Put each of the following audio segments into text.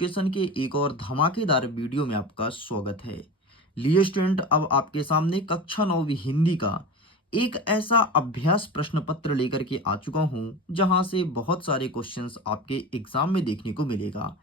Education के एक और धमाकेदार वीडियो में आपका स्वागत है। लिए स्टूडेंट, अब आपके सामने कक्षा 9वीं हिंदी का एक ऐसा अभ्यास प्रश्न पत्र लेकर के आ चुका हूं जहां से बहुत सारे क्वेश्चंस आपके एग्जाम में देखने को मिलेगा।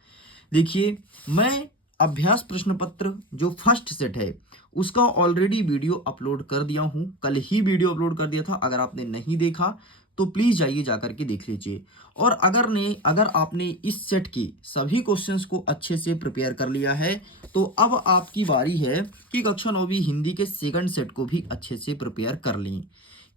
देखिए, मैं अभ्यास प्रश्न पत्र जो फर्स्ट सेट है उसका ऑलरेडी वीडियो अपलोड कर दिया हूं। कल ही वीडियो अपलोड कर दिया था। अगर आपने नहीं देखा तो प्लीज जाइए जाकर के देख लीजिए। और अगर आपने इस सेट की सभी क्वेश्चंस को अच्छे से प्रिपेयर कर लिया है तो अब आपकी बारी है कि कक्षा 9वीं हिंदी के सेकंड सेट को भी अच्छे से प्रिपेयर कर लें,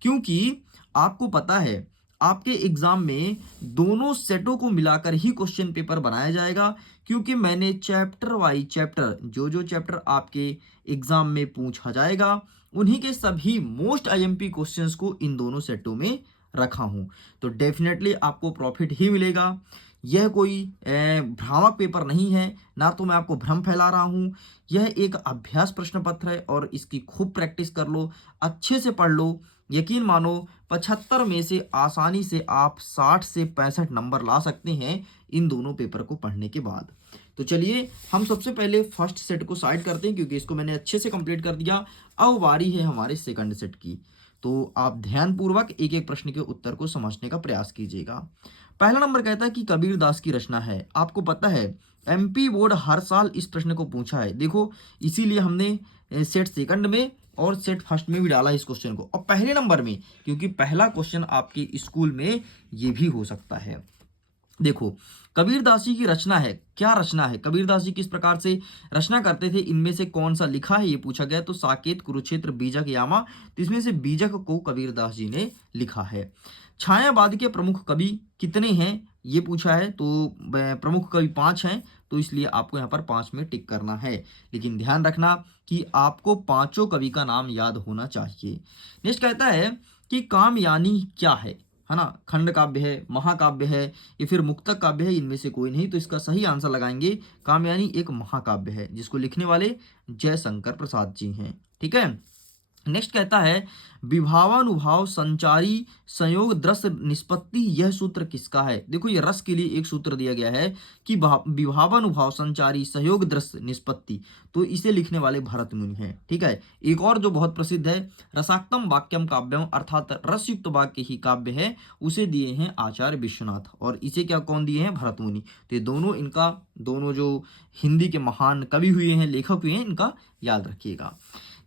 क्योंकि आपको पता है आपके एग्जाम में दोनों सेटों को मिलाकर ही क्वेश्चन पेपर बनाया जाएगा। क्योंकि मैंने चैप्टर वाइज चैप्टर जो चैप्टर आपके एग्जाम में पूछा जाएगा उन्हीं के सभी मोस्ट आईएमपी क्वेश्चंस को इन दोनों सेटों में रखा हूं, तो डेफिनेटली आपको प्रॉफिट ही मिलेगा। यह कोई भ्रामक पेपर नहीं है, ना तो मैं आपको भ्रम फैला रहा हूं। यह एक अभ्यास प्रश्न पत्र है और इसकी खूब प्रैक्टिस कर लो, अच्छे से पढ़ लो। यकीन मानो 75 में से आसानी से आप 60 से 65 नंबर ला सकते हैं इन दोनों पेपर को पढ़ने के बाद। तो चलिए हम सबसे पहले फर्स्ट सेट को साइड करते हैं, क्योंकि इसको मैंने अच्छे से कंप्लीट कर दिया। अब बारी है हमारे सेकंड सेट की। तो आप ध्यानपूर्वक एक एक प्रश्न के उत्तर को समझने का प्रयास कीजिएगा। पहला नंबर कहता है कि कबीरदास की रचना है। आपको पता है एमपी बोर्ड हर साल इस प्रश्न को पूछा है। देखो, इसीलिए हमने सेट सेकंड में और सेट फर्स्ट में भी डाला इस क्वेश्चन को, और पहले नंबर में, क्योंकि पहला क्वेश्चन आपके स्कूल में ये भी हो सकता है। देखो, कबीरदास जी की रचना है। क्या रचना है? कबीरदास जी किस प्रकार से रचना करते थे, इनमें से कौन सा लिखा है, ये पूछा गया। तो साकेत, कुरुक्षेत्र, बीजक, यामा। तो इसमें से बीजक को कबीरदास जी ने लिखा है। छायावाद के प्रमुख कवि कितने हैं, ये पूछा है। तो प्रमुख कवि 5 हैं, तो इसलिए आपको यहाँ पर 5 में टिक करना है। लेकिन ध्यान रखना कि आपको पांचों कवि का नाम याद होना चाहिए। नेक्स्ट कहता है कि कामयानी क्या है ना? खंड काव्य है, महाकाव्य है, या फिर मुक्तक काव्य है? इनमें से कोई नहीं। तो इसका सही आंसर लगाएंगे, कामयानी एक महाकाव्य है जिसको लिखने वाले जयशंकर प्रसाद जी हैं। ठीक है। नेक्स्ट कहता है विभावानुभाव संचारी संयोग दृश्य निष्पत्ति, यह सूत्र किसका है? देखो, ये रस के लिए एक सूत्र दिया गया है कि विभावानुभाव संचारी सहयोग दृश्य निष्पत्ति, तो इसे लिखने वाले भरत मुनि हैं। ठीक है। एक और जो बहुत प्रसिद्ध है, रसाक्तम वाक्यम काव्यम, अर्थात रसयुक्त वाक्य ही काव्य है, उसे दिए हैं आचार्य विश्वनाथ, और इसे क्या कौन दिए हैं? भरत मुनि। तो ये दोनों जो हिंदी के महान कवि हुए हैं, लेखक हुए हैं, इनका याद रखिएगा।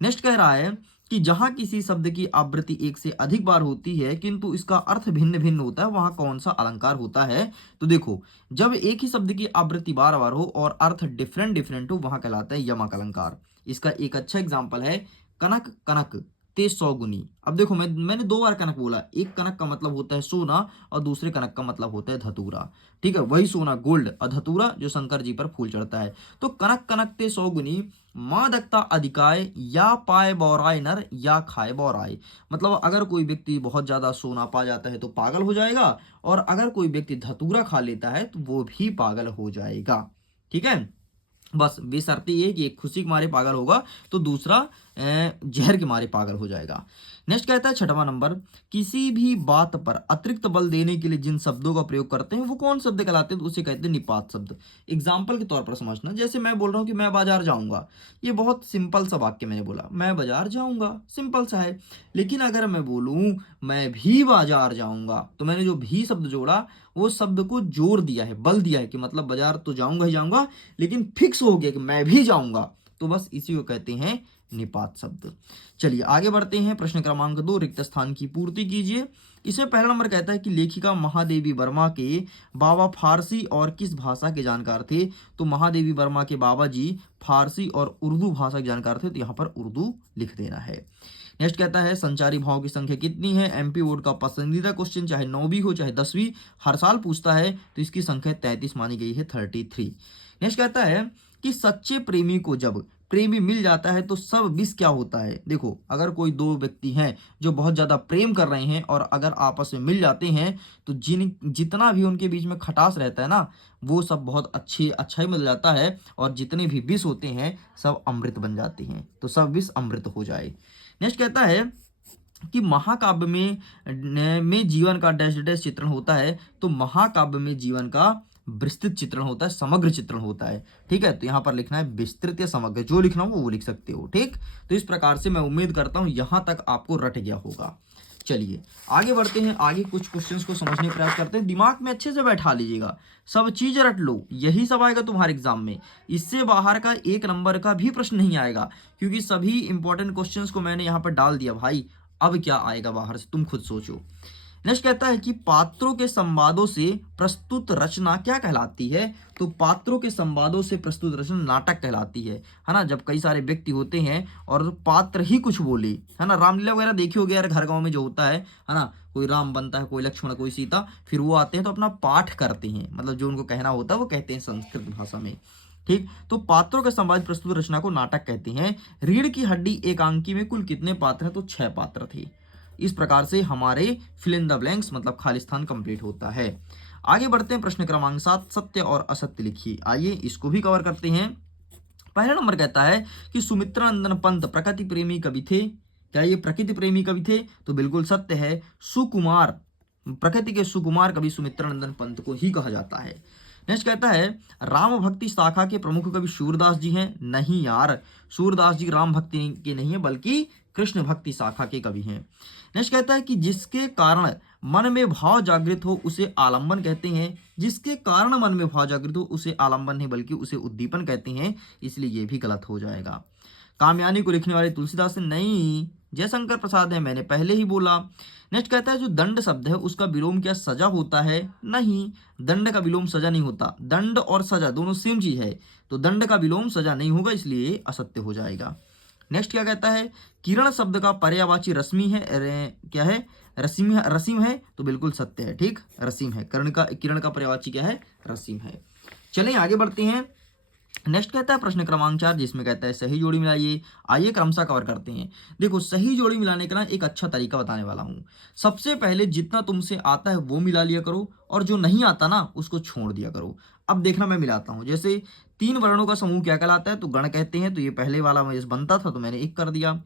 नेक्स्ट कह रहा है कि जहां किसी शब्द की आवृत्ति एक से अधिक बार होती है किंतु इसका अर्थ भिन्न भिन्न होता है, वहां कौन सा अलंकार होता है? तो देखो, जब एक ही शब्द की आवृत्ति बार बार हो और अर्थ डिफरेंट डिफरेंट हो, वहां कहलाता है यमक अलंकार। इसका एक अच्छा एग्जाम्पल है कनक कनक ते 100 गुनी। अब देखो, मैंने 2 बार कनक बोला। एक कनक का मतलब होता है सोना और दूसरे कनक का मतलब होता है धतूरा। ठीक है, वही सोना गोल्ड और धतूरा जो शंकर जी पर फूल चढ़ता है। तो कनक कनक ते 100 गुनी, मादकता अधिकाय, या पाए बौराय नर, या खाए बौराय। मतलब अगर कोई व्यक्ति बहुत ज्यादा सोना पा जाता है तो पागल हो जाएगा, और अगर कोई व्यक्ति धतूरा खा लेता है तो वो भी पागल हो जाएगा। ठीक है। बस बेशर्ते ये कि एक खुशी के मारे पागल होगा तो दूसरा जहर के मारे पागल हो जाएगा। नेक्स्ट कहता है छठवां नंबर, किसी भी बात पर अतिरिक्त बल देने के लिए जिन शब्दों का प्रयोग करते हैं वो कौन शब्द कहलाते हैं? तो उसे कहते हैं निपात शब्द। एग्जाम्पल के तौर पर समझना, जैसे मैं बोल रहा हूँ कि मैं बाजार जाऊंगा, ये बहुत सिंपल सा वाक्य मैंने बोला, मैं बाजार जाऊंगा, सिंपल सा है। लेकिन अगर मैं बोलूं मैं भी बाजार जाऊंगा, तो मैंने जो भी शब्द जोड़ा वो शब्द को जोर दिया है, बल दिया है, कि मतलब बाजार तो जाऊंगा ही जाऊंगा, लेकिन फिक्स हो गया कि मैं भी जाऊंगा। तो बस इसी को कहते हैं निपात शब्द। चलिए आगे बढ़ते हैं। प्रश्न क्रमांक 2, रिक्त स्थान की पूर्ति कीजिए। इसमें पहला नंबर कहता है कि लेखिका महादेवी वर्मा के बाबा फारसी और किस भाषा के जानकार थे? तो महादेवी वर्मा के बाबा जी फारसी और उर्दू भाषा के जानकार थे, तो यहाँ पर उर्दू लिख देना है। नेक्स्ट कहता है संचारी भाव की संख्या कितनी है? एमपी बोर्ड का पसंदीदा क्वेश्चन, चाहे 9वीं हो चाहे 10वीं, हर साल पूछता है, तो इसकी संख्या 33 मानी गई है, 33। नेक्स्ट कहता है कि सच्चे प्रेमी को जब प्रेमी मिल जाता है तो सब विष क्या होता है? देखो, अगर कोई दो व्यक्ति हैं जो बहुत ज्यादा प्रेम कर रहे हैं और अगर आपस में मिल जाते हैं तो जितना भी उनके बीच में खटास रहता है ना, वो सब बहुत अच्छा ही मिल जाता है, और जितने भी विष होते हैं सब अमृत बन जाते हैं। तो सब विष अमृत हो जाए। नेक्स्ट कहता है कि महाकाव्य में जीवन का डैश डैश चित्रण होता है। तो महाकाव्य में जीवन का विस्तृत चित्रण होता है, समग्र चित्रण होता है। ठीक है, तो यहाँ पर लिखना है विस्तृत या समग्र, जो लिखना हो वो लिख सकते हो। ठीक, तो इस प्रकार से मैं उम्मीद करता हूँ यहाँ तक आपको रट गया होगा। चलिए आगे बढ़ते हैं, आगे कुछ क्वेश्चंस को समझने का प्रयास करते हैं। दिमाग में अच्छे से बैठा लीजिएगा, सब चीज रट लो, यही सब आएगा तुम्हारे एग्जाम में। इससे बाहर का 1 नंबर का भी प्रश्न नहीं आएगा, क्योंकि सभी इंपॉर्टेंट क्वेश्चंस को मैंने यहाँ पर डाल दिया भाई। अब क्या आएगा बाहर से तुम खुद सोचो। नेक्स्ट कहता है कि पात्रों के संवादों से प्रस्तुत रचना क्या कहलाती है? तो पात्रों के संवादों से प्रस्तुत रचना नाटक कहलाती है ना। जब कई सारे व्यक्ति होते हैं और पात्र ही कुछ बोले, है ना, रामलीला वगैरह देखी होगी यार, घर गांव में जो होता है ना, कोई राम बनता है, कोई लक्ष्मण, कोई सीता, फिर वो आते हैं तो अपना पाठ करते हैं, मतलब जो उनको कहना होता है वो कहते हैं संस्कृत भाषा में। ठीक, तो पात्रों के संवाद प्रस्तुत रचना को नाटक कहते हैं। रीढ़ की हड्डी एकांकी में कुल कितने पात्र हैं? तो 6 पात्र थे। इस प्रकार से हमारे फिल इन द ब्लैंक्स मतलब खाली स्थान कंप्लीट होता है। आगे बढ़ते हैं, प्रश्न क्रमांक 7, सत्य और असत्य लिखिए। आइए इसको भी कवर करते हैं। पहला नंबर कहता है कि सुमित्रानंदन पंत प्रकृति प्रेमी कवि थे। क्या ये प्रकृति प्रेमी कवि थे? तो बिल्कुल सत्य है। सुकुमार, प्रकृति के सुकुमार कवि सुमित्रानंदन पंत को ही कहा जाता है। नेक्स्ट कहता है राम भक्ति शाखा के प्रमुख कवि सूरदास जी हैं। नहीं यार, सूरदास जी राम भक्ति के नहीं है, बल्कि कृष्ण भक्ति शाखा के कवि हैं। नेक्स्ट कहता है कि जिसके कारण मन में भाव जागृत हो उसे आलंबन कहते हैं। जिसके कारण मन में भाव जागृत हो उसे आलंबन नहीं बल्कि उसे उद्दीपन कहते हैं, इसलिए ये भी गलत हो जाएगा। कामयानी को लिखने वाले तुलसीदास ने नहीं, जयशंकर प्रसाद है, मैंने पहले ही बोला। नेक्स्ट कहता है जो दंड शब्द है उसका विलोम क्या सजा होता है? नहीं, दंड का विलोम सजा नहीं होता। दंड और सजा दोनों सेम चीज है, तो दंड का विलोम सजा नहीं होगा, इसलिए असत्य हो जाएगा। नेक्स्ट क्या कहता है किरण शब्द का पर्यायवाची रश्मि है, क्या है? रसीम है, रसीम है, तो बिल्कुल सत्य है। ठीक, रसीम है। किरण का पर्यायवाची क्या है? रसीम है। चलें आगे बढ़ते हैं। नेक्स्ट कहता है प्रश्न क्रमांक 4, जिसमें कहता है सही जोड़ी मिलाइए। आइए क्रमशः कवर करते हैं। देखो सही जोड़ी मिलाने का ना एक अच्छा तरीका बताने वाला हूँ। सबसे पहले जितना तुमसे आता है वो मिला लिया करो, और जो नहीं आता ना उसको छोड़ दिया करो। अब देखना मैं मिलाता हूँ। जैसे 3 वर्णों का समूह क्या कहलाता है? तो गण कहते हैं, तो ये पहले वाला मुझे बनता था तो मैंने 1 कर दिया।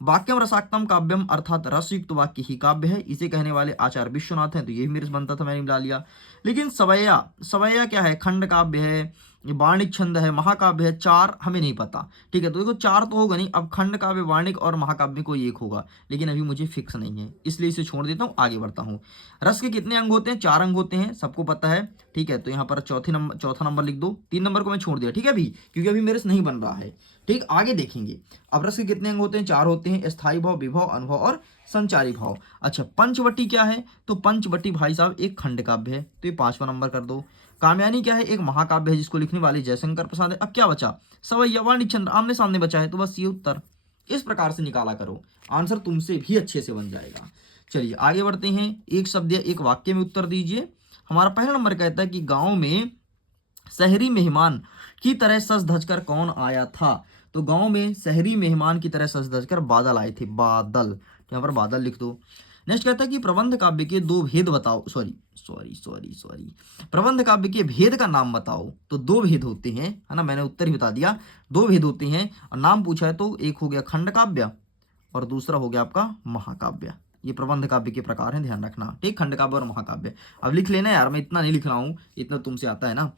वाक्यम रसाक्तम काव्यम अर्थात रसयुक्त वाक्य ही काव्य है, इसे कहने वाले आचार्य विश्वनाथ हैं, तो ये भी मेरे से बनता था, मैंने मिला लिया। लेकिन सवैया, सवैया क्या है? खंड काव्य है, वार्णिक छंद है, महाकाव्य है, 4 हमें नहीं पता। ठीक है, तो देखो 4 तो होगा नहीं। अब खंड काव्य, वार्णिक और महाकाव्य में कोई एक होगा, लेकिन अभी मुझे फिक्स नहीं है, इसलिए इसे छोड़ देता हूँ, आगे बढ़ता हूँ। रस के कितने अंग होते हैं? 4 अंग होते हैं, सबको पता है। ठीक है, तो यहाँ पर चौथा नंबर लिख दो। 3 नंबर को मैं छोड़ दिया, ठीक है, अभी क्योंकि अभी मेरे से नहीं बन रहा है। ठीक, आगे देखेंगे। अब रस के कितने अंग होते हैं? 4 होते हैं, स्थायी भाव, विभव, अनुभव और संचारी भाव। अच्छा, पंचवटी क्या है? तो पंचवटी भाई साहब एक खंड काव्य है, तो ये 5वां नंबर कर दो। कामयानी क्या है? एक महाकाव्य है, जिसको लिखने वाले जयशंकर प्रसाद है। अब क्या बचा? सवैया, वाणिज्य छंद, आमने सामने बचा है, तो बस ये उत्तर इस प्रकार से निकाला करो, आंसर तुमसे भी अच्छे से बन जाएगा। चलिए आगे बढ़ते हैं। एक शब्द या एक वाक्य में उत्तर दीजिए। हमारा पहला नंबर कहता है कि गांव में शहरी मेहमान की तरह सज धज कर कौन आया था? तो गांव में शहरी मेहमान की तरह सज धज कर बादल आए थे, बादल, तो यहाँ पर बादल लिख दो। नेक्स्ट कहता है कि प्रबंध काव्य के 2 भेद बताओ। सॉरी, प्रबंध काव्य के भेद का नाम बताओ। तो 2 भेद होते हैं, है ना, मैंने उत्तर ही बता दिया। 2 भेद होते हैं और नाम पूछा है, तो एक हो गया खंड काव्य और दूसरा हो गया आपका महाकाव्य। ये प्रबंध काव्य के प्रकार हैं, ध्यान रखना। ठीक, खंड काव्य और महाकाव्य। अब लिख लेना यार, मैं इतना नहीं लिख रहा हूँ, इतना तुमसे आता है ना।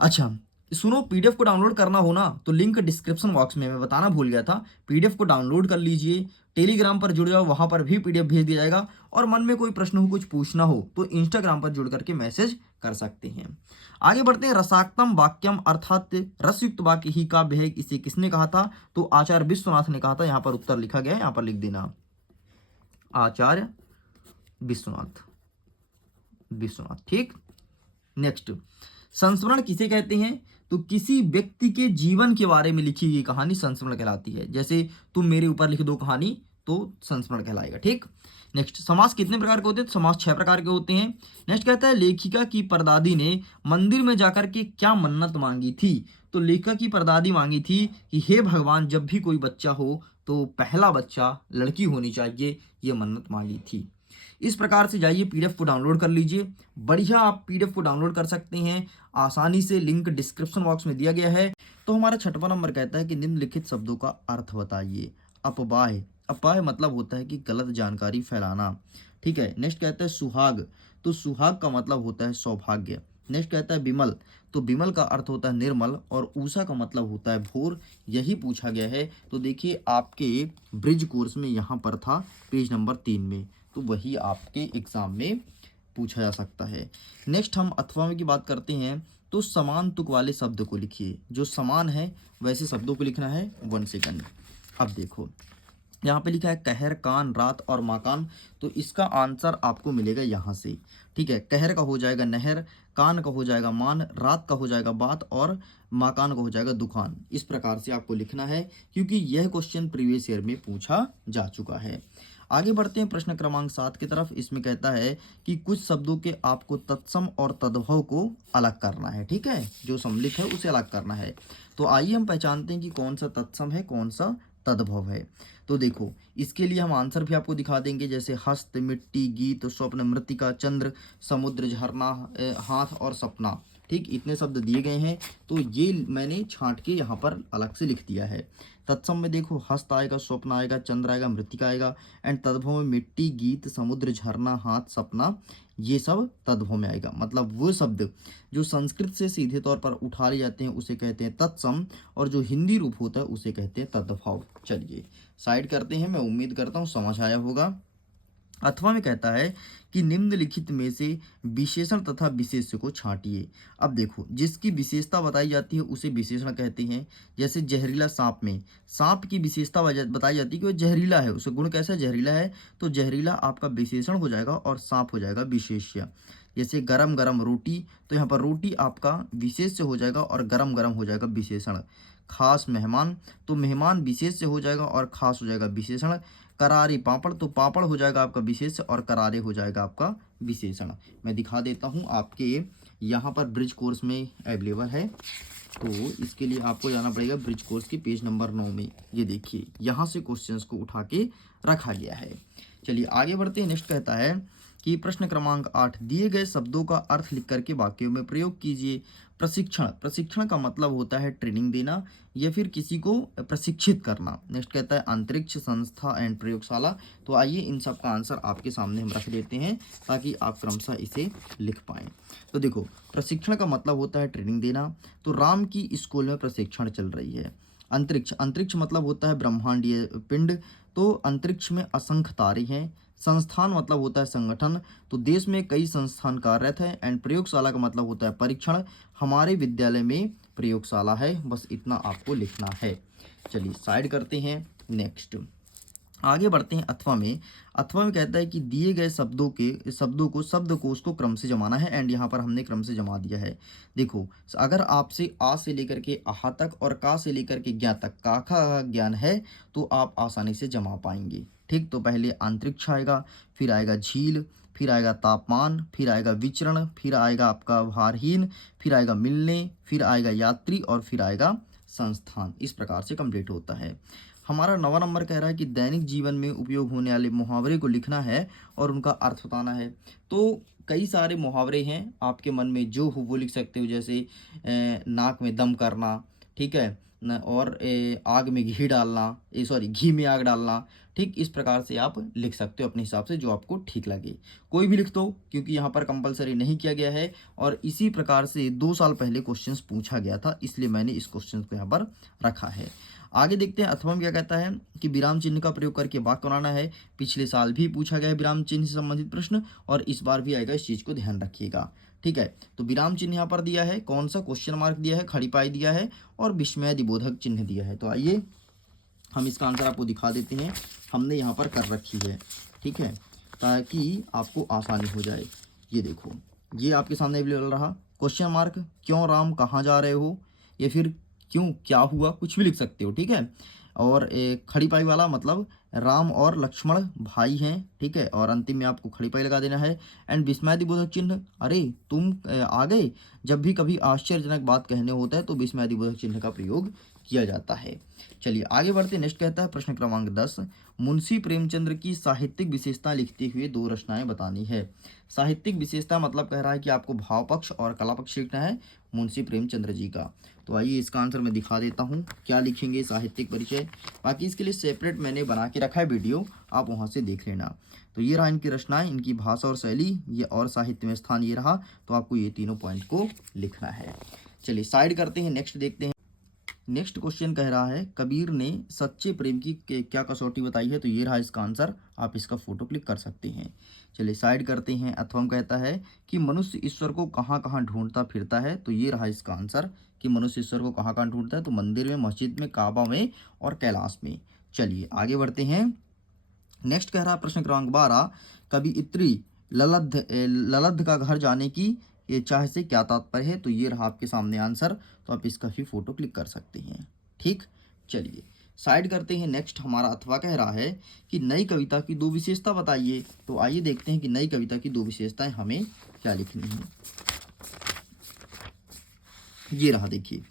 अच्छा सुनो, पीडीएफ को डाउनलोड करना हो ना तो लिंक डिस्क्रिप्शन बॉक्स में, मैं बताना भूल गया था, पीडीएफ को डाउनलोड कर लीजिए। टेलीग्राम पर जुड़ जाओ, वहां पर भी पीडीएफ भेज दिया जाएगा। और मन में कोई प्रश्न हो, कुछ पूछना हो तो इंस्टाग्राम पर जुड़ करके मैसेज कर सकते हैं। आगे बढ़ते हैं। रसाक्तम वाक्यम अर्थात रसयुक्त वाक्य ही काव्य है, इसे किसने कहा था? तो आचार्य विश्वनाथ ने कहा था। यहाँ पर उत्तर लिखा गया है, यहाँ पर लिख देना आचार्य विश्वनाथ। ठीक, नेक्स्ट संस्मरण किसे कहते हैं? तो किसी व्यक्ति के जीवन के बारे में लिखी गई कहानी संस्मरण कहलाती है। जैसे तुम मेरे ऊपर लिख दो कहानी, तो संस्मरण कहलाएगा। ठीक, नेक्स्ट समास कितने प्रकार के होते हैं? तो समास 6 प्रकार के होते हैं। नेक्स्ट कहता है लेखिका की परदादी ने मंदिर में जाकर के क्या मन्नत मांगी थी? तो लेखिका की परदादी मांगी थी कि हे भगवान, जब भी कोई बच्चा हो तो पहला बच्चा लड़की होनी चाहिए, ये मन्नत मांगी थी। इस प्रकार से जाइए पीडीएफ को डाउनलोड कर लीजिए। बढ़िया, आप पीडीएफ को डाउनलोड कर सकते हैं आसानी से, लिंक डिस्क्रिप्शन बॉक्स में दिया गया है। तो हमारा 6वां नंबर कहता है कि निम्नलिखित शब्दों का अर्थ बताइए। अपवाह, अपवाह मतलब होता है कि गलत जानकारी फैलाना। ठीक है, नेक्स्ट कहता है सुहाग, तो सुहाग का मतलब होता है सौभाग्य। नेक्स्ट कहता है विमल, तो विमल का अर्थ होता है निर्मल और ऊषा का मतलब होता है भोर, यही पूछा गया है। तो देखिए आपके ब्रिज कोर्स में यहाँ पर था पेज नंबर 3 में, तो वही आपके एग्जाम में पूछा जा सकता है। नेक्स्ट हम अथवा में की बात करते हैं, तो समान तुक वाले शब्द को लिखिए, जो समान है वैसे शब्दों को लिखना है। 1 सेकंड। अब देखो यहाँ पे लिखा है कहर, कान, रात और मकान, तो इसका आंसर आपको मिलेगा यहाँ से। ठीक है, कहर का हो जाएगा नहर, कान का हो जाएगा मान, रात का हो जाएगा बात और मकान का हो जाएगा दुकान। इस प्रकार से आपको लिखना है, क्योंकि यह क्वेश्चन प्रीवियस ईयर में पूछा जा चुका है। आगे बढ़ते हैं प्रश्न क्रमांक 7 की तरफ। इसमें कहता है कि कुछ शब्दों के आपको तत्सम और तद्भव को अलग करना है। ठीक है, जो सम्मिलित है उसे अलग करना है। तो आइए हम पहचानते हैं कि कौन सा तत्सम है, कौन सा तद्भव है। तो देखो इसके लिए हम आंसर भी आपको दिखा देंगे, जैसे हस्त, मिट्टी, गीत, स्वप्न, मृतिका, चंद्र, समुद्र, झरना, हाथ और सपना। ठीक, इतने शब्द दिए गए हैं, तो ये मैंने छांट के यहाँ पर अलग से लिख दिया है। तत्सम में देखो हस्त आएगा, स्वप्न आएगा, चंद्र आएगा, मृतिका आएगा, एंड तद्भव में मिट्टी, गीत, समुद्र, झरना, हाथ, सपना, ये सब तद्भव में आएगा। मतलब वो शब्द जो संस्कृत से सीधे तौर पर उठा लिए जाते हैं उसे कहते हैं तत्सम, और जो हिंदी रूप होता है उसे कहते हैं तद्भव। चलिए साइड करते हैं, मैं उम्मीद करता हूँ समझ आया होगा। अथवा में कहता है कि निम्नलिखित में से विशेषण तथा विशेष्य को छांटिए। अब देखो जिसकी विशेषता बताई जाती है उसे विशेषण कहते हैं। जैसे जहरीला सांप में सांप की विशेषता बताई जाती है कि वो जहरीला है, उसका गुण कैसा है, जहरीला है, तो जहरीला आपका विशेषण हो जाएगा और सांप हो जाएगा विशेष्य। जैसे गरम गरम रोटी, तो यहाँ पर रोटी आपका विशेष्य हो जाएगा और गरम गरम हो जाएगा विशेषण। खास मेहमान, तो मेहमान विशेष्य हो जाएगा और खास हो जाएगा विशेषण। करारे पापड़, तो पापड़ हो जाएगा आपका विशेष्य और करारे हो जाएगा आपका विशेषण। मैं दिखा देता हूँ, आपके यहाँ पर ब्रिज कोर्स में अवेलेबल है, तो इसके लिए आपको जाना पड़ेगा ब्रिज कोर्स के पेज नंबर 9 में। ये देखिए यहाँ से क्वेश्चंस को उठा के रखा गया है। चलिए आगे बढ़ते हैं। नेक्स्ट कहता है कि प्रश्न क्रमांक 8, दिए गए शब्दों का अर्थ लिख करके वाक्यों में प्रयोग कीजिए। प्रशिक्षण, प्रशिक्षण का मतलब होता है ट्रेनिंग देना या फिर किसी को प्रशिक्षित करना। नेक्स्ट कहता है अंतरिक्ष, संस्था एंड प्रयोगशाला। तो आइए इन सब का आंसर आपके सामने हम रख देते हैं ताकि आप क्रमशः इसे लिख पाएं। तो देखो प्रशिक्षण का मतलब होता है ट्रेनिंग देना, तो राम की स्कूल में प्रशिक्षण चल रही है। अंतरिक्ष, अंतरिक्ष मतलब होता है ब्रह्मांडीय पिंड, तो अंतरिक्ष में असंख्य तारे हैं। संस्थान मतलब होता है संगठन, तो देश में कई संस्थान कार्यरत है। एंड प्रयोगशाला का मतलब होता है परीक्षण, हमारे विद्यालय में प्रयोगशाला है। बस इतना आपको लिखना है। चलिए साइड करते हैं। नेक्स्ट आगे बढ़ते हैं अथवा में। अथवा में कहता है कि दिए गए शब्दों को शब्दकोश को क्रम से जमाना है, एंड यहाँ पर हमने क्रम से जमा दिया है। देखो अगर आपसे आ से लेकर के आहा तक और का से लेकर के ज्ञा तक का खा ज्ञान है तो आप आसानी से जमा पाएंगे। ठीक, तो पहले अंतरिक्ष आएगा, फिर आएगा झील, फिर आएगा तापमान, फिर आएगा विचरण, फिर आएगा आपका भारहीन, फिर आएगा मिलने, फिर आएगा यात्री और फिर आएगा संस्थान। इस प्रकार से कंप्लीट होता है। हमारा 9वां नंबर कह रहा है कि दैनिक जीवन में उपयोग होने वाले मुहावरे को लिखना है और उनका अर्थ बताना है। तो कई सारे मुहावरे हैं, आपके मन में जो हो वो लिख सकते हो। जैसे नाक में दम करना, ठीक है और आग में घी डालना, घी में आग डालना। ठीक, इस प्रकार से आप लिख सकते हो अपने हिसाब से जो आपको ठीक लगे। कोई भी लिख दो क्योंकि यहाँ पर कंपलसरी नहीं किया गया है, और इसी प्रकार से 2 साल पहले क्वेश्चंस पूछा गया था, इसलिए मैंने इस क्वेश्चन को यहाँ पर रखा है। आगे देखते हैं अथवा में क्या कहता है कि विराम चिन्ह का प्रयोग करके वाक्य बनाना है। पिछले साल भी पूछा गया है विराम चिन्ह से संबंधित प्रश्न, और इस बार भी आएगा, इस चीज को ध्यान रखिएगा। ठीक है, तो विराम चिन्ह यहाँ पर दिया है, कौन सा क्वेश्चन मार्क दिया है, खड़ी पाई दिया है और विस्मय बोधक चिन्ह दिया है। तो आइए हम इसका आंसर आपको दिखा देते हैं, हमने यहाँ पर कर रखी है। ठीक है, ताकि आपको आसानी हो जाए। ये देखो ये आपके सामने अवेलेबल रहा, क्वेश्चन मार्क, क्यों राम कहाँ जा रहे हो, या फिर क्यों क्या हुआ, कुछ भी लिख सकते हो। ठीक है, और खड़ी पाई वाला मतलब राम और लक्ष्मण भाई हैं। ठीक है, और अंतिम में आपको खड़ी पाई लगा देना है। एंड विस्मयादिबोधक चिन्ह, अरे तुम आ गए, जब भी कभी आश्चर्यजनक बात कहने होता है तो विस्मयादिबोधक चिन्ह का प्रयोग किया जाता है। चलिए आगे बढ़ते। नेक्स्ट कहता है प्रश्न क्रमांक 10, मुंशी प्रेमचंद्र की साहित्यिक विशेषता लिखते हुए 2 रचनाएं बतानी है। साहित्यिक विशेषता मतलब कह रहा है कि आपको भाव पक्ष और कला पक्ष लिखना है, मुंशी प्रेमचंद्र जी का। तो आइए इसका आंसर मैं दिखा देता हूँ, क्या लिखेंगे साहित्यिक परिचय। बाकी इसके लिए सेपरेट मैंने बना के रखा है वीडियो, आप वहाँ से देख लेना। तो ये रहा इनकी रचनाएं, इनकी भाषा और शैली, ये और साहित्य में स्थान ये रहा। तो आपको ये तीनों पॉइंट को लिखना है। चलिए साइड करते हैं, नेक्स्ट देखते हैं। नेक्स्ट क्वेश्चन कह रहा है कबीर ने सच्चे प्रेम की क्या कसौटी बताई है। तो ये रहा इसका आंसर, आप इसका फोटो क्लिक कर सकते हैं। चलिए साइड करते हैं। अथवम कहता है कि मनुष्य ईश्वर को कहाँ कहाँ ढूंढता फिरता है। तो ये रहा इसका आंसर कि मनुष्य ईश्वर को कहाँ कहाँ ढूंढता है। तो मंदिर में, मस्जिद में, काबा में और कैलाश में। चलिए आगे बढ़ते हैं। नेक्स्ट कह रहा है प्रश्न क्रमांक 12, कवियत्री ललब्ध का घर जाने की ये चाह से क्या तात्पर्य है। तो ये रहा आपके सामने आंसर, तो आप इसका भी फोटो क्लिक कर सकते हैं। ठीक, चलिए साइड करते हैं। नेक्स्ट हमारा अथवा कह रहा है कि नई कविता की दो विशेषता बताइए। तो आइए देखते हैं कि नई कविता की दो विशेषताएं हमें क्या लिखनी है। ये रहा, देखिए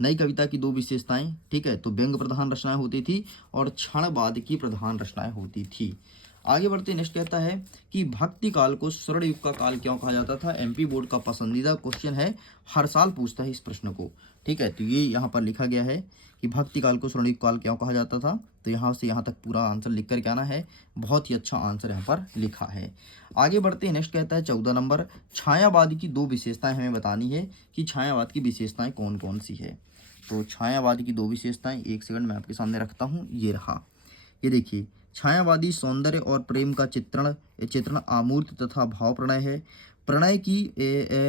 नई कविता की दो विशेषताएं। ठीक है, तो व्यंग प्रधान रचनाएं होती थी और क्षणवाद की प्रधान रचनाएं होती थी। आगे बढ़ते, नेक्स्ट कहता है कि भक्ति काल को स्वर्ण युग का काल क्यों कहा जाता था। एमपी बोर्ड का पसंदीदा क्वेश्चन है, हर साल पूछता है इस प्रश्न को। ठीक है, तो ये यहाँ पर लिखा गया है कि भक्ति काल को स्वर्ण युग काल क्यों कहा जाता था। तो यहाँ से यहाँ तक पूरा आंसर लिख कर के आना है। बहुत ही अच्छा आंसर यहाँ पर लिखा है। आगे बढ़ते हैं, नेक्स्ट कहता है 14 नंबर, छायावाद की दो विशेषताएं हमें बतानी है कि छायावाद की विशेषताएं कौन कौन सी है। तो छायावाद की दो विशेषताएं, एक सेकंड मैं आपके सामने रखता हूँ। ये रहा, ये देखिए, छायावादी सौंदर्य और प्रेम का चित्रण आमूर्त तथा भाव प्रणय है। प्रणय की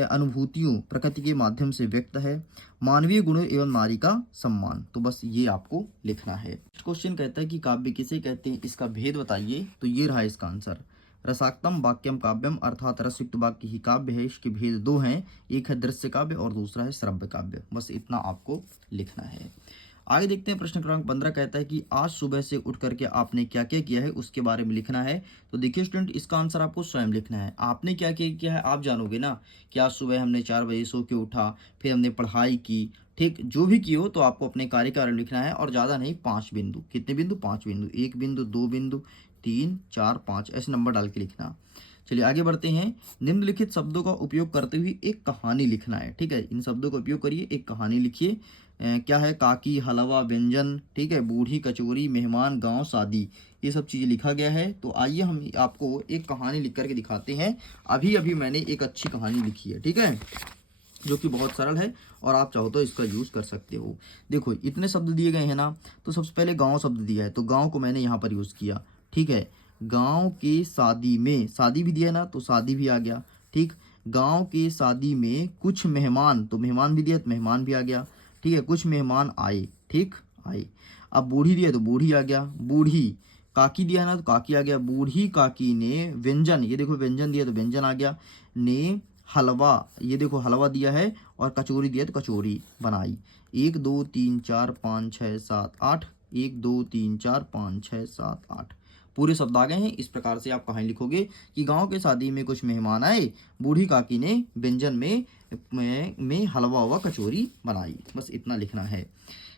अनुभूतियों प्रकृति के माध्यम से व्यक्त है। मानवीय गुणों एवं नारी का सम्मान। तो बस ये आपको लिखना है। क्वेश्चन कहता है कि काव्य किसे कहते हैं, इसका भेद बताइए। तो ये रहा इसका आंसर, रसाक्तम वाक्यम काव्यम, अर्थात रसयुक्त वाक्य ही काव्य है। इसके भेद दो हैं, एक है दृश्य काव्य और दूसरा है श्रव्य काव्य। बस इतना आपको लिखना है। आगे देखते हैं, प्रश्न क्रमांक 15 कहता है कि आज सुबह से उठ करके आपने क्या क्या किया है, उसके बारे में लिखना है। तो देखिए स्टूडेंट, इसका आंसर आपको स्वयं लिखना है। आपने क्या क्या किया है आप जानोगे ना, कि आज सुबह हमने 4 बजे सो के उठा, फिर हमने पढ़ाई की। ठीक, जो भी किए हो तो आपको अपने कार्य का कारण लिखना है, और ज़्यादा नहीं, 5 बिंदु। कितने बिंदु? 5 बिंदु। 1 बिंदु, 2 बिंदु, 3, 4, 5 ऐसे नंबर डाल के लिखना। चलिए आगे बढ़ते हैं। निम्नलिखित शब्दों का उपयोग करते हुए एक कहानी लिखना है। ठीक है, इन शब्दों का उपयोग करिए, एक कहानी लिखिए। क्या है, काकी, हलवा, व्यंजन, ठीक है, बूढ़ी, कचौरी, मेहमान, गांव, शादी, ये सब चीज़ें लिखा गया है। तो आइए हम आपको एक कहानी लिख करके दिखाते हैं। अभी अभी मैंने एक अच्छी कहानी लिखी है, ठीक है, जो कि बहुत सरल है और आप चाहो तो इसका यूज़ कर सकते हो। देखो इतने शब्द दिए गए हैं ना, तो सबसे पहले गांव शब्द दिया है, तो गांव को मैंने यहाँ पर यूज़ किया। ठीक है, गांव के शादी में, शादी भी दिया है ना, तो शादी भी आ गया। ठीक, गांव के शादी में कुछ मेहमान, तो मेहमान भी दिया तो मेहमान भी आ गया। ठीक है, कुछ मेहमान आए, ठीक, आए। अब बूढ़ी दिया तो बूढ़ी आ गया, बूढ़ी। काकी दिया ना, तो काकी आ गया, बूढ़ी काकी ने व्यंजन, ये देखो व्यंजन दिया तो व्यंजन आ गया। ने हलवा, ये देखो हलवा दिया है, और कचौरी दिया तो कचौरी बनाई। 1 2 3 4 5 6 7 8, 1 2 3 4 5 6 7 8 पूरे शब्द आ गए हैं। इस प्रकार से आप कहानी लिखोगे कि गांव के शादी में कुछ मेहमान आए, बूढ़ी काकी ने व्यंजन में हलवा व कचौरी बनाई। बस इतना लिखना है।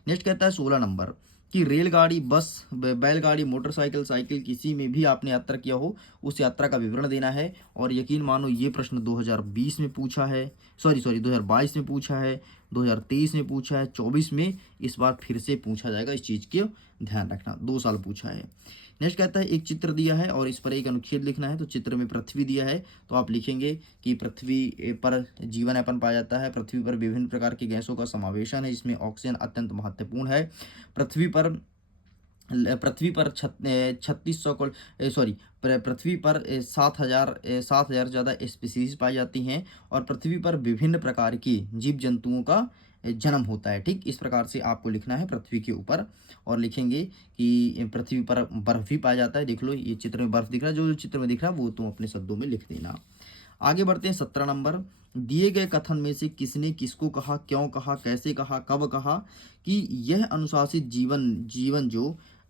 नेक्स्ट कहता है 16 नंबर, कि रेलगाड़ी, बस, बैलगाड़ी, मोटरसाइकिल, साइकिल, किसी में भी आपने यात्रा किया हो, उस यात्रा का विवरण देना है। और यकीन मानो ये प्रश्न 2020 में पूछा है, सॉरी 2022 में पूछा है, 2023 में पूछा है, 24 में इस बार फिर से पूछा जाएगा। इस चीज़ के ध्यान रखना, 2 साल पूछा है। नेक्स्ट कहता है एक चित्र दिया है और इस पर एक अनुच्छेद लिखना है। तो चित्र में पृथ्वी दिया है, तो आप लिखेंगे कि पृथ्वी पर जीवन यापन पाया जाता है। पृथ्वी पर विभिन्न प्रकार की गैसों का समावेशन है, जिसमें ऑक्सीजन अत्यंत महत्वपूर्ण है। पृथ्वी पर 3600 सॉरी पृथ्वी पर 7,000 ज़्यादा स्पीसीज पाई जाती हैं, और पृथ्वी पर विभिन्न प्रकार की जीव जंतुओं का जन्म होता है। ठीक, इस प्रकार से आपको लिखना है पृथ्वी के ऊपर, और लिखेंगे कि पृथ्वी पर बर्फ़ भी पाया जाता है। देख लो ये चित्र में बर्फ़ दिख रहा है, जो चित्र में दिख रहा है वो तुम अपने शब्दों में लिख देना। आगे बढ़ते हैं 17 नंबर, दिए गए कथन में से किसने किसको कहा, क्यों कहा, कैसे कहा, कब कहा कि यह अनुशासित जीवन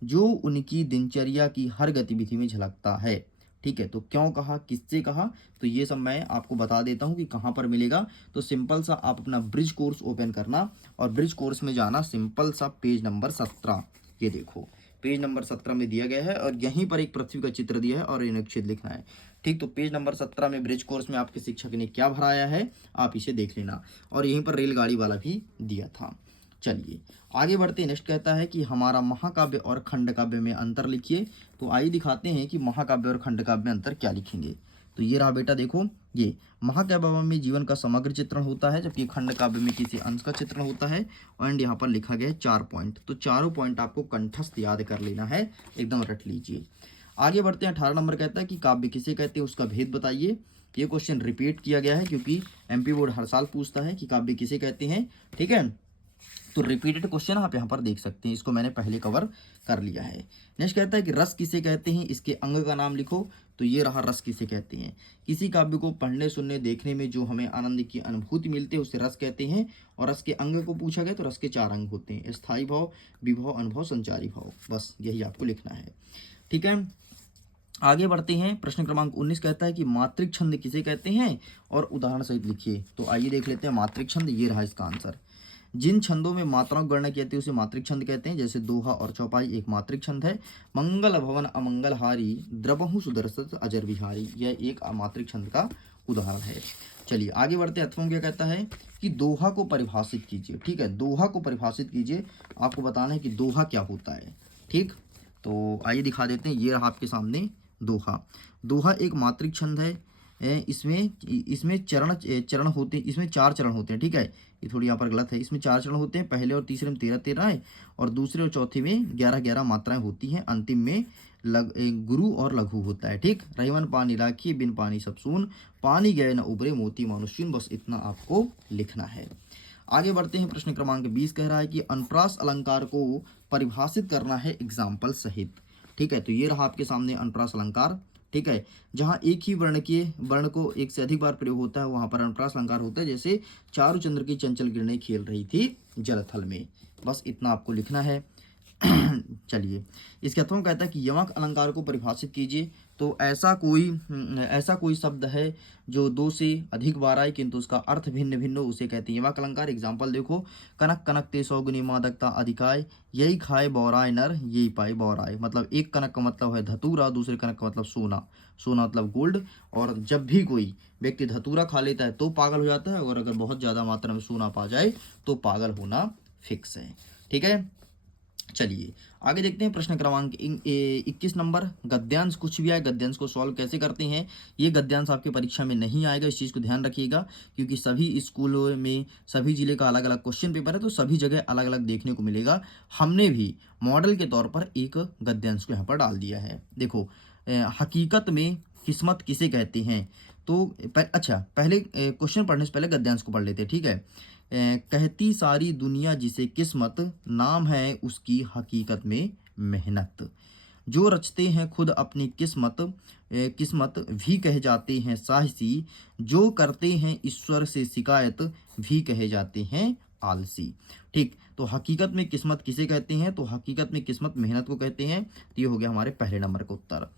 जो उनकी दिनचर्या की हर गतिविधि में झलकता है। ठीक है, तो क्यों कहा, किससे कहा, तो ये सब मैं आपको बता देता हूँ कि कहाँ पर मिलेगा। तो सिंपल सा आप अपना ब्रिज कोर्स ओपन करना और ब्रिज कोर्स में जाना, सिंपल सा पेज नंबर 17, ये देखो पेज नंबर 17 में दिया गया है, और यहीं पर एक पृथ्वी का चित्र दिया है और अनुच्छेद लिखना है। ठीक, तो पेज नंबर 17 में ब्रिज कोर्स में आपके शिक्षक ने क्या भराया है आप इसे देख लेना, और यहीं पर रेलगाड़ी वाला भी दिया था। चलिए आगे बढ़ते हैं। नेक्स्ट कहता है कि हमारा महाकाव्य और खंड काव्य में अंतर लिखिए। तो आइए दिखाते हैं कि महाकाव्य और खंड काव्य में अंतर क्या लिखेंगे। तो ये रहा बेटा, देखो ये महाकाव्य में जीवन का समग्र चित्रण होता है, जबकि खंड काव्य में किसी अंश का चित्रण होता है। एंड यहाँ पर लिखा गया है 4 पॉइंट, तो चारों पॉइंट आपको कंठस्थ याद कर लेना है, एकदम रट लीजिए। आगे बढ़ते हैं। 18 नंबर कहता है कि काव्य किसे कहते हैं, उसका भेद बताइए। ये क्वेश्चन रिपीट किया गया है क्योंकि एमपी बोर्ड हर साल पूछता है कि काव्य किसे कहते हैं, ठीक है। तो रिपीटेड क्वेश्चन आप यहाँ पर देख सकते हैं, इसको मैंने पहले कवर कर लिया है। नेक्स्ट कहता है कि रस किसे कहते हैं, इसके अंग का नाम लिखो। तो ये रहा रस किसे कहते हैं। किसी काव्य को पढ़ने सुनने देखने में जो हमें आनंद की अनुभूति मिलती है उसे रस कहते हैं। और रस के अंग को पूछा गया तो रस के 4 अंग होते हैं, स्थायी भाव, विभव, अनुभव, संचारी भाव। बस यही आपको लिखना है, ठीक है। आगे बढ़ते हैं। प्रश्न क्रमांक 19 कहता है कि मात्रिक छंद किसे कहते हैं और उदाहरण सहित लिखिए। तो आइए देख लेते हैं मात्रिक छंद। ये रहा इसका आंसर। जिन छंदों में मात्राओं की गणना की जाती है उसे मात्रिक छंद कहते हैं। जैसे दोहा और चौपाई एक मात्रिक छंद है। मंगल भवन अमंगलहारी द्रवहु सुदर्शित अजर बिहारी, यह एक अमात्रिक छंद का उदाहरण है। चलिए आगे बढ़ते हैं। अथवा क्या कहता है कि दोहा को परिभाषित कीजिए, ठीक है। दोहा को परिभाषित कीजिए, आपको बताना है कि दोहा क्या होता है, ठीक। तो आइए दिखा देते हैं। ये रहा आपके सामने दोहा। दोहा एक मात्रिक छंद है। इसमें चरण होते हैं, इसमें 4 चरण होते हैं, ठीक है। ये थोड़ी यहाँ पर गलत है, इसमें 4 चरण होते हैं। पहले और तीसरे में 13-13 है, और दूसरे और चौथे में 11-11 मात्राएं होती हैं। अंतिम में गुरु और लघु होता है, ठीक। रहीवन पानी राखी बिन पानी सब सून, पानी गए न उबरे मोती मानुष्यन, बस इतना आपको लिखना है। आगे बढ़ते हैं। प्रश्न क्रमांक 20 कह रहा है कि अनुप्रास अलंकार को परिभाषित करना है एग्जाम्पल सहित, ठीक है। तो ये रहा आपके सामने अनुप्रास अलंकार, ठीक है। जहाँ एक ही वर्ण को एक से अधिक बार प्रयोग होता है वहां पर अनुप्रास अलंकार होता है। जैसे चारु चंद्र की चंचल किरणें खेल रही थी जलथल में, बस इतना आपको लिखना है। चलिए इसके अर्थों कहता है कि यमक अलंकार को परिभाषित कीजिए। तो ऐसा कोई शब्द है जो 2 से अधिक बार आए किंतु उसका अर्थ भिन्न भिन्न हो, उसे कहते हैं यमक अलंकार। एग्जाम्पल देखो, कनक कनक ते 100 गुनी मादकता अधिकाय, यही खाए बौराय नर यही पाए बौराय। मतलब एक कनक का मतलब है धतूरा, दूसरे कनक का मतलब सोना, सोना मतलब गोल्ड। और जब भी कोई व्यक्ति धतूरा खा लेता है तो पागल हो जाता है, और अगर बहुत ज़्यादा मात्रा में सोना पा जाए तो पागल होना फिक्स है, ठीक है। चलिए आगे देखते हैं। प्रश्न क्रमांक 21 नंबर, गद्यांश कुछ भी आए, गद्यांश को सॉल्व कैसे करते हैं। ये गद्यांश आपकी परीक्षा में नहीं आएगा, इस चीज़ को ध्यान रखिएगा, क्योंकि सभी स्कूलों में सभी जिले का अलग अलग क्वेश्चन पेपर है, तो सभी जगह अलग अलग देखने को मिलेगा। हमने भी मॉडल के तौर पर एक गद्यांश को यहाँ पर डाल दिया है। देखो, हकीकत में किस्मत किसे कहते हैं। तो पहले क्वेश्चन पढ़ने से पहले गद्यांश को पढ़ लेते हैं, ठीक है। कहती सारी दुनिया जिसे किस्मत, नाम है उसकी हकीकत में मेहनत। जो रचते हैं खुद अपनी किस्मत भी कहे जाते हैं साहसी। जो करते हैं ईश्वर से शिकायत भी कहे जाते हैं आलसी, ठीक। तो हकीकत में किस्मत किसे कहते हैं, तो हकीकत में किस्मत मेहनत को कहते हैं। तो ये हो गया हमारे पहले नंबर का उत्तर।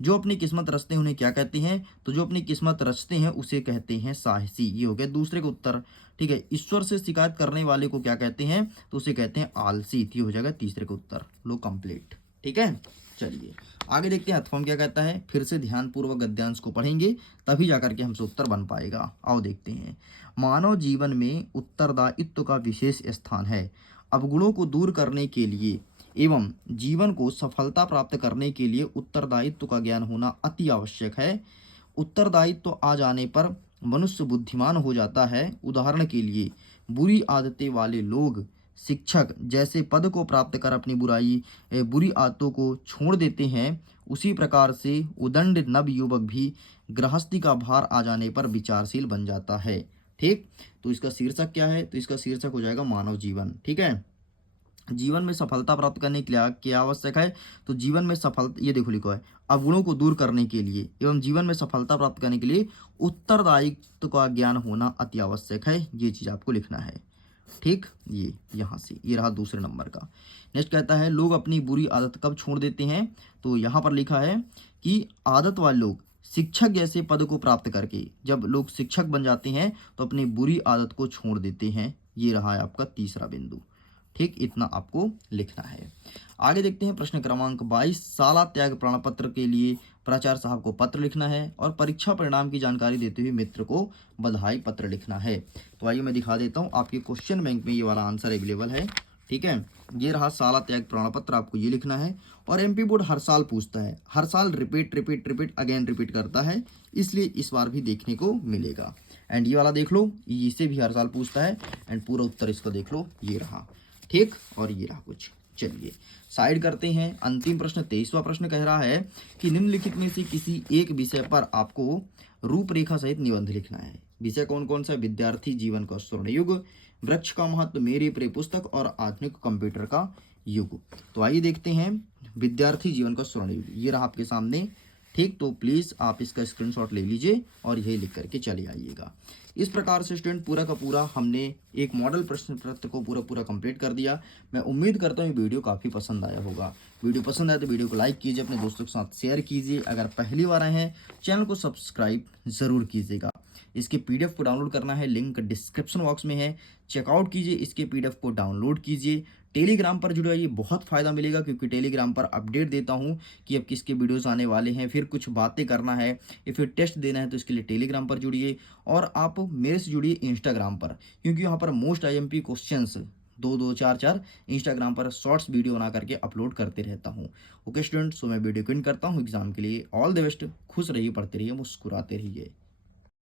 जो अपनी किस्मत रचते हैं उन्हें क्या कहते हैं, तो जो अपनी किस्मत रचते हैं उसे कहते हैं साहसी, ये हो गया दूसरे का उत्तर, ठीक है। ईश्वर से शिकायत करने वाले को क्या कहते हैं, तो उसे कहते हैं आलसी, ये हो जाएगा तीसरे का उत्तर। लो कंप्लीट, ठीक है। चलिए आगे देखते हैं अथवा क्या कहता है। फिर से ध्यानपूर्वक गद्यांश को पढ़ेंगे तभी जाकर के हमसे उत्तर बन पाएगा। आओ देखते हैं। मानव जीवन में उत्तरदायित्व का विशेष स्थान है। अवगुणों को दूर करने के लिए एवं जीवन को सफलता प्राप्त करने के लिए उत्तरदायित्व का ज्ञान होना अति आवश्यक है। उत्तरदायित्व आ जाने पर मनुष्य बुद्धिमान हो जाता है। उदाहरण के लिए बुरी आदतें वाले लोग शिक्षक जैसे पद को प्राप्त कर अपनी बुरी आदतों को छोड़ देते हैं, उसी प्रकार से उदंड नव युवक भी गृहस्थी का भार आ जाने पर विचारशील बन जाता है, ठीक। तो इसका शीर्षक क्या है, तो इसका शीर्षक हो जाएगा मानव जीवन, ठीक है। जीवन में सफलता प्राप्त करने के लिए क्या आवश्यक है, तो जीवन में ये देखो लिखो है, अवगुणों को दूर करने के लिए एवं जीवन में सफलता प्राप्त करने के लिए उत्तरदायित्व का ज्ञान होना अति आवश्यक है। ये चीज़ आपको लिखना है, ठीक। ये यहाँ से ये रहा दूसरे नंबर का। नेक्स्ट कहता है लोग अपनी बुरी आदत कब छोड़ देते हैं, तो यहाँ पर लिखा है कि आदत वाले लोग शिक्षक जैसे पद को प्राप्त करके, जब लोग शिक्षक बन जाते हैं तो अपनी बुरी आदत को छोड़ देते हैं। ये रहा है आपका तीसरा बिंदु, ठीक, इतना आपको लिखना है। आगे देखते हैं प्रश्न क्रमांक 22। शाला त्याग प्रमाण पत्र के लिए प्राचार्य साहब को पत्र लिखना है और परीक्षा परिणाम की जानकारी देते हुए मित्र को बधाई पत्र लिखना है। तो आइए मैं दिखा देता हूँ, आपके क्वेश्चन बैंक में ये वाला आंसर अवेलेबल है। ठीक है, ये रहा शाला त्याग प्रमाण पत्र, आपको ये लिखना है। और एमपी बोर्ड हर साल पूछता है, हर साल repeat repeat repeat again repeat करता है, इसलिए इस बार भी देखने को मिलेगा। एंड ये वाला देख लो, इसे भी हर साल पूछता है। एंड पूरा उत्तर इसको देख लो, ये रहा। ठीक, और ये रहा कुछ। चलिए साइड करते हैं। अंतिम प्रश्न 23वां प्रश्न कह रहा है कि निम्नलिखित में से किसी एक विषय पर आपको रूपरेखा सहित निबंध लिखना है। विषय कौन कौन सा? विद्यार्थी जीवन का स्वर्ण युग, वृक्ष का महत्व, मेरी प्रिय पुस्तक और आधुनिक कंप्यूटर का युग। तो आइए देखते हैं विद्यार्थी जीवन का स्वर्ण युग, ये रहा आपके सामने। ठीक, तो प्लीज़ आप इसका स्क्रीनशॉट ले लीजिए और यही लिख करके चले आइएगा। इस प्रकार से स्टूडेंट पूरा का पूरा हमने एक मॉडल प्रश्न पत्र को पूरा कंप्लीट कर दिया। मैं उम्मीद करता हूँ ये वीडियो काफ़ी पसंद आया होगा। वीडियो पसंद आए तो वीडियो को लाइक कीजिए, अपने दोस्तों के साथ शेयर कीजिए। अगर पहली बार आए हैं चैनल को सब्सक्राइब ज़रूर कीजिएगा। इसके पीडीएफ को डाउनलोड करना है, लिंक डिस्क्रिप्शन बॉक्स में है, चेकआउट कीजिए, इसके पीडीएफ को डाउनलोड कीजिए। टेलीग्राम पर जुड़े रहिए, बहुत फ़ायदा मिलेगा क्योंकि टेलीग्राम पर अपडेट देता हूँ कि अब किसके वीडियोस आने वाले हैं। फिर कुछ बातें करना है या फिर टेस्ट देना है तो इसके लिए टेलीग्राम पर जुड़िए। और आप मेरे से जुड़िए इंस्टाग्राम पर, क्योंकि यहाँ पर मोस्ट आईएमपी क्वेश्चंस 2-2, 4-4 इंस्टाग्राम पर शॉर्ट्स वीडियो बना करके अपलोड करते रहता हूँ। ओके स्टूडेंट, सो मैं वीडियो क्विट करता हूँ एग्जाम के लिए। ऑल द बेस्ट, खुश रहिए, पढ़ते रहिए, मुस्कुराते रहिए।